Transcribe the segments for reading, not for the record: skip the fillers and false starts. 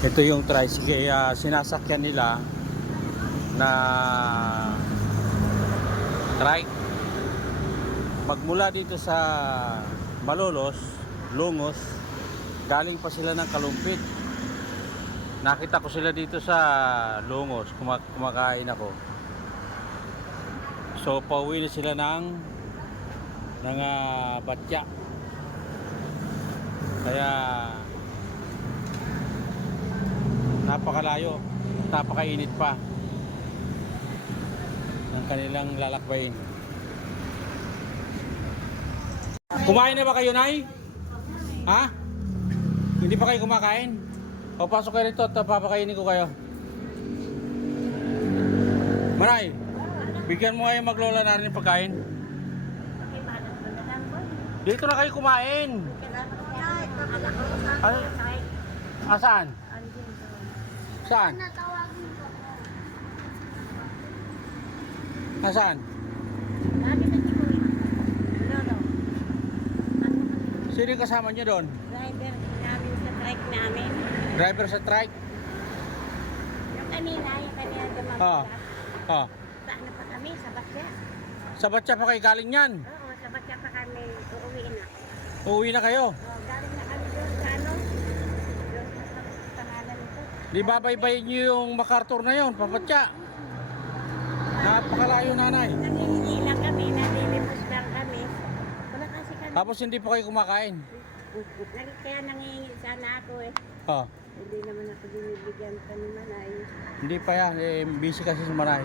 Ito yung tricycle, sinasakyan nila na trike. Magmula dito sa Malolos, Lungos, galing pa sila ng Kalumpit. Nakita ko sila dito sa Lungos, kumakain ako. So pauwi na sila ng Batya. Kaya napakalayo, napakainit pa ng kanilang lalakbayin. Kumain na ba kayo, Nay? Ha? Hindi pa kayo kumakain? O pasok kayo rito at papakainin ko kayo. Manay, bigyan mo kayo maglola na rin yung pagkain. Dito na kayo kumain. Saan? Saan? Saan? Sino yung kasama nyo doon? Driver namin sa trike namin. Driver sa trike? Yung kanina dumamit Oh. Oh. Saan na pa kami? Sa Batya. Sa Batya pa kayo galing yan? Oo, sa Batya pa kami uuwi na. Uuwi na kayo? Galing na kami doon sa ano? Doon sa pangalan nito. Di babaybayin nyo yung MacArthur na yun, Pabatya. Napakalayo, nanay. Nangihingi lang kami, nalilimos lang kami. Wala kasi kami. Tapos hindi pa kayo kumakain. Kaya nangihingi sana ako eh. Oh. Hindi naman ako binibigyan pa ni Manay. Hindi pa yan, busy kasi si Manay.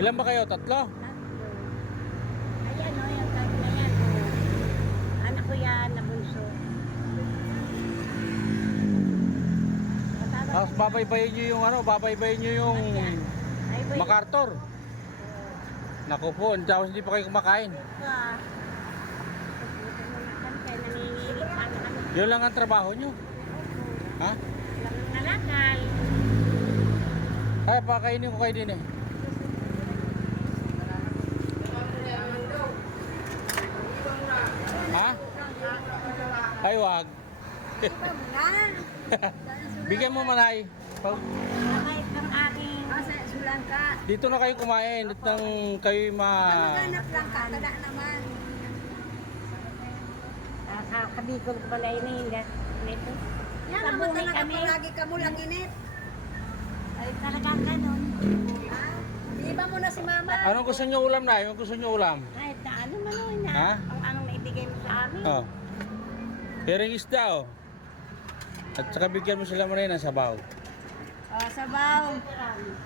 Ilan ba kayo? Tatlo? Ayan o, yung tag na yan. Oh. Anak ko yan, nabunso. Tapos babaybayin nyo yung babaybayin nyo yung MacArthur. Naku po, tapos hindi pa kayo kumakain. Yun lang ang trabaho nyo. Ha? Nalakal. Ay, pakainin ko kayo din eh. Ha? Ay, wag. Bigyan mo, Manay. Kahit ng aking sulangka. Dito na kayo kumain at nang kayo Maghanap lang ka, tada naman. Kabikol ko pala inihingat. Ito. Yan naman talaga palagi ka mo lang init. Ay, talagang ganun. Iba mo na si mama. Anong gusto nyo ulam, Nay? Anong gusto nyo ulam? Kahit na ano man o na. Ha? Ang anong naibigay mo sa amin. Oh. Piring isda, oh. At saka bigyan mo sila mo rin ng sabaw. Sabaw.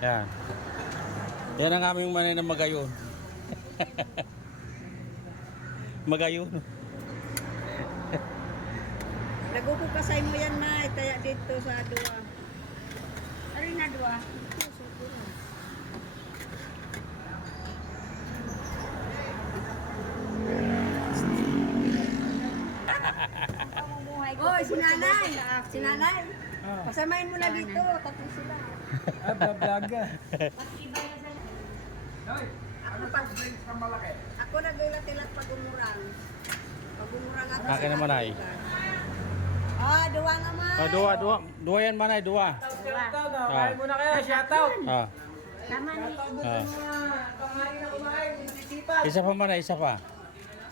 Yan. Yan ang aming manay na magayon. Magayon. Nagupupasay mo yan ma, itaya dito sa dua. Ano na dua? Oh, si nanay. Si nanay. Pasamahin mo na dito, tatlo sila. Blaga. Ako nagulatilat pag-umurang. Pag-umurang ako. Akin naman, Nay. Dua nga ma. Dua yan, Manay, dua. Kain muna kayo, shoutout! Ah. Tama ni. Isa pa, Manay, isa pa.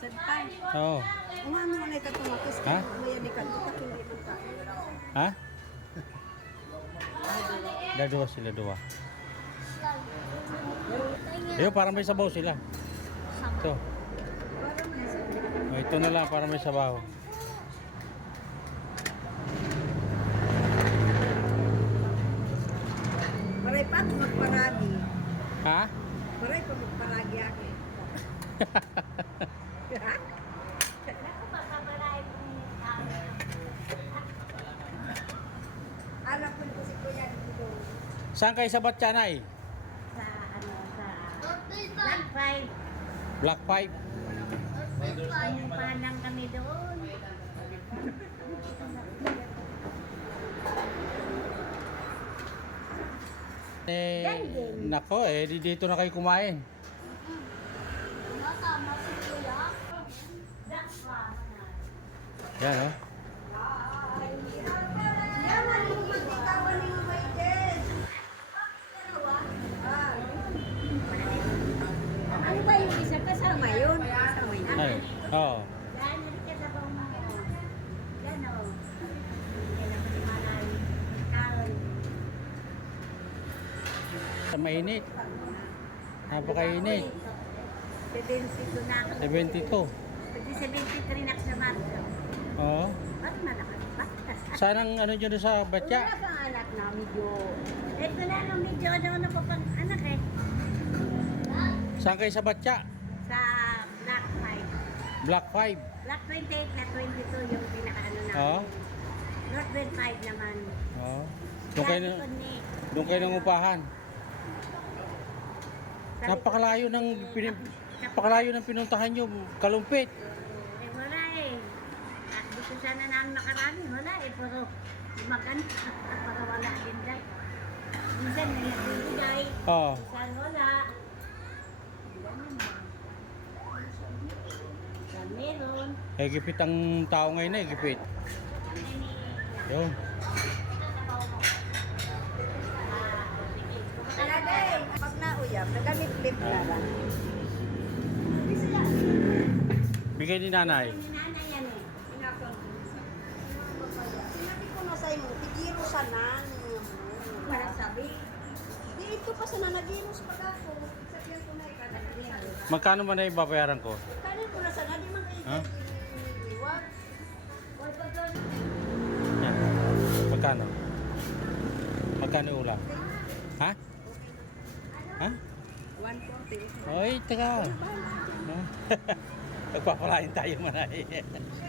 Santay. Oo. Umano na itatumapos Ha? ka. Kuya ni Kanto, hindi ko ka. Ha? Dua sila, dua. Ayun, parang may sabaw sila. Ito. Oh, ito na lang, para may sabaw. Maray pa ito magparagi. Ha? Maray pa magparagi ako. Ha? Naku, baka malayo kong Anak ko po si Kuya dito. Saan kayo sa Batya, Nay? sa ano sa Black Friday. Black 5. Panang kami doon. Nako, dito na kayo kumain. Nasama si Kuya. Black Friday. Yan, oh. Ano ba yung isa? Kasama yun. Kasama yun. Ay, oo. Yan, ka sa bang mo. Yan o. Yan ang manimalay. Kaon. Sa mainit. Napakainit. 72 na ako. 72. Pwede 73 na ako sa Marso. Oo. Ba't malakas ba? Saan ang ano dyan sa batya? Wala kang anak na medyo. Ito na nung medyo ano na pa pang anak eh. Saan kayo sa batya? Sa Black 5. Black 5. Black 28 na 22 yung pinaka-ano namin. Oo. Northern 5 naman. Oo. Doon kayo, Dati ko ni- doon kayo nangupahan. Napakalayo ng napakalayo ng pinuntahan nyo, Kalumpit. Eh, wala eh. At gusto sana namin makarami. Wala eh. Puro maganda. Para wala din dahil. Minsan may nagbibigay. Oo. Minsan wala. Ganun ba? Minsan meron. Eh, gipit ang tao ngayon eh, gipit. Kami ni... Yun. Talaga eh. Pag nauyab, nagamit clip na lang. Bigay ni nanay. Ni nanay yan eh. Sinabi ko na sa'yo, tigiro sa nan. Para sabi. Dito pa sa nanaginos pag ako. Sabihan ko na ikadagrihan. Magkano man na ibabayaran ko? Kanin ko na sa nadi man Ha? Iwag. Yan. Magkano? Magkano ulam? Ha? Ha? 140. Oy, teka. No? Magpapalain tayo manay.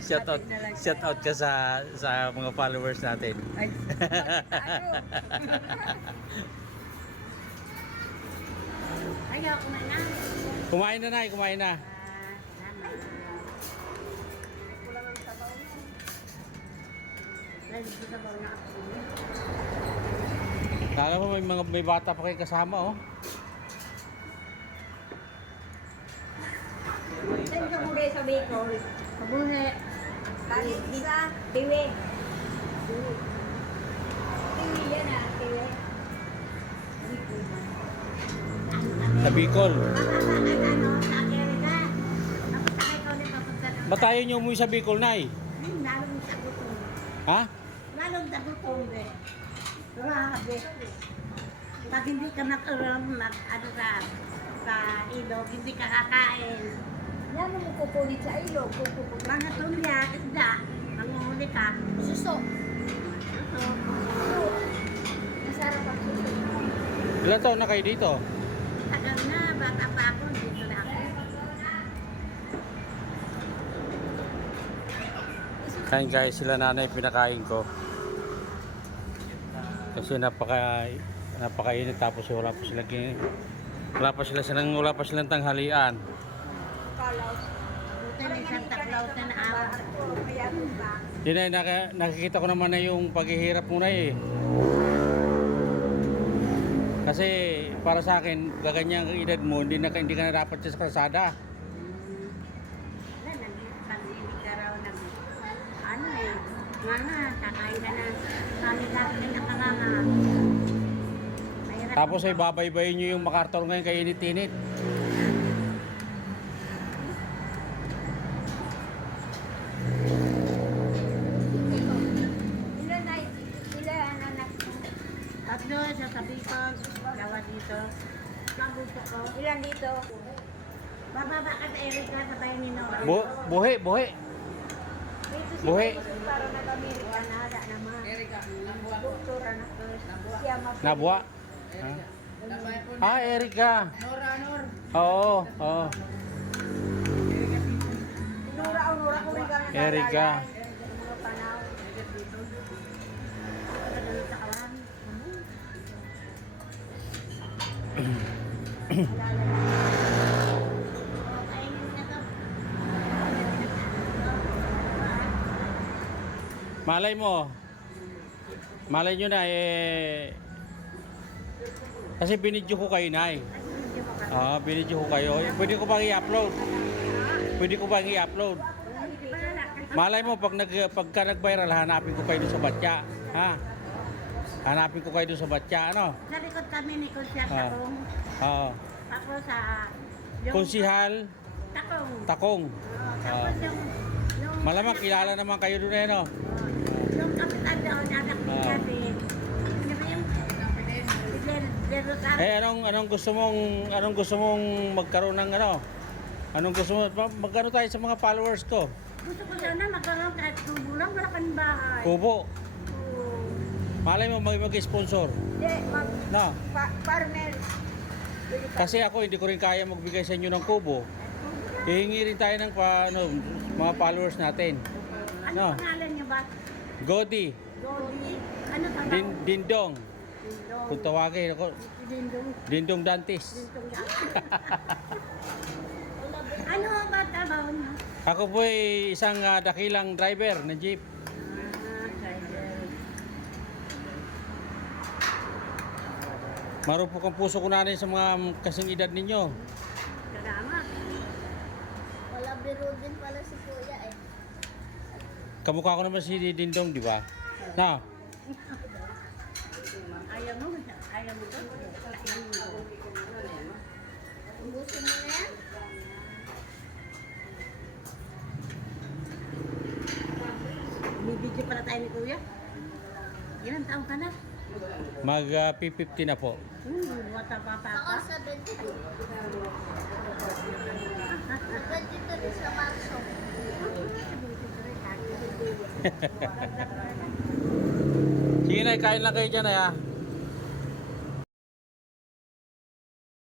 Shout out ka sa mga followers natin. Ay, ano? Ayaw, kumain na. Kumain na nay, kumain na. Salamat. Kulang ang sabaw mo. Lagi ko sabaw na ako. Kala mo may bata pa kayo kasama, oh. Saan ka muli sa Bicol? Kabuhi. Kanin isa. Tiwi. Tiwi yan ah, tiwi. Sa Bicol. Ano, sa Amerika. Napunta kayo ulit papunta ng... Ba't tayo nyo umuwi sa Bicol, nay? Lalong sa gutom. Ha? Lalong sa gutom eh. Grabe. Pag hindi ka ano sa ilog, hindi ka kakain. Yan mo kukulit sa ilog. Kukulit. Mga tulya, isda, manguhuli ka. Suso. Suso. Masarap ang suso. Ilan taon na kayo dito? Tagal na, bata pa ako, dito na ako. Kain guys, sila nanay pinakain ko. Kasi napakainit tapos wala pa silang tanghalian. Kalaw. Buti na isang taklaw na naawa. Kaya ba? Yun ay nakikita ko naman na yung paghihirap mo na eh. Kasi para sa akin, gaganyan ang edad mo, hindi ka na dapat sa kalsada. Wala, nag-pag-ibig ka raw ng ano eh. Nga, kakain ka na. Kami lang din nakanganga. Mahirap. Tapos ay babaybayin nyo yung MacArthur ngayon kay init-init. Ilan ay, ilan anak mo? Tatlo sa tabi ko, gawa dito. Magusto ko. Ilan dito? Bababa ka sa Erika, sabay ni Nora. Buhi. Dito si Buhi. Jesus para nag-Amerika na ala naman. Doktor anak ko. Siya mapili. Nabwa. Erika. Oo. Nura ko rin ka na Erika. Mga panaw. Padalo sa kawan. Okay, na to. Malay nyo na eh. Kasi binidyo ko kayo na eh. Binidyo ko kayo. Pwede ko bang i-upload? Hindi pa na. Malay mo, pagka nag-viral, hanapin ko kayo doon sa Batya. Ha? Hanapin ko kayo doon sa Batya, ano? Sa likod kami ni Kunsya Ah. Takong. Oo. Ako sa... Konsihal, Takong. Takong. Tapos yung... Malamang kilala naman kayo doon eh, no? Yung kapitan doon, anak ni Ah. Gabi. Ano ba yung... Eh, anong gusto mong magkaroon ng ano? Anong gusto mo? Magkano tayo sa mga followers ko? Gusto ko sana magkaroon kahit tubo lang, wala kang bahay. Kubo. Oo. Malay mo mag-sponsor. Hindi, No? farmer. Kasi ako hindi ko rin kaya magbigay sa inyo ng kubo. Hihingi rin tayo ng mga followers natin. Ano No. pangalan niyo ba? Godi, Godi. Ano tawag? Dindong. Dindong. Kung tawagin ako, Dindong. Dindong Dantis. Dindong yan. Ano ba trabaho niyo? Ako po ay isang dakilang driver ng jeep. Driver. Marupok ang puso ko na rin sa mga kasing edad ninyo. Salamat. Wala biro din pala si Kuya eh. Kamukha ko naman si Dindong, di ba? No? Ayaw mo? Ayaw mo ba? Ubusin mo na yan? May video pala tayo ni Kuya. Ilang taong ka na? Mag P50 na po. Bata-bata Ako ka? 72. 72 rin sa Marso. Sige na, kain lang kayo dyan, ha?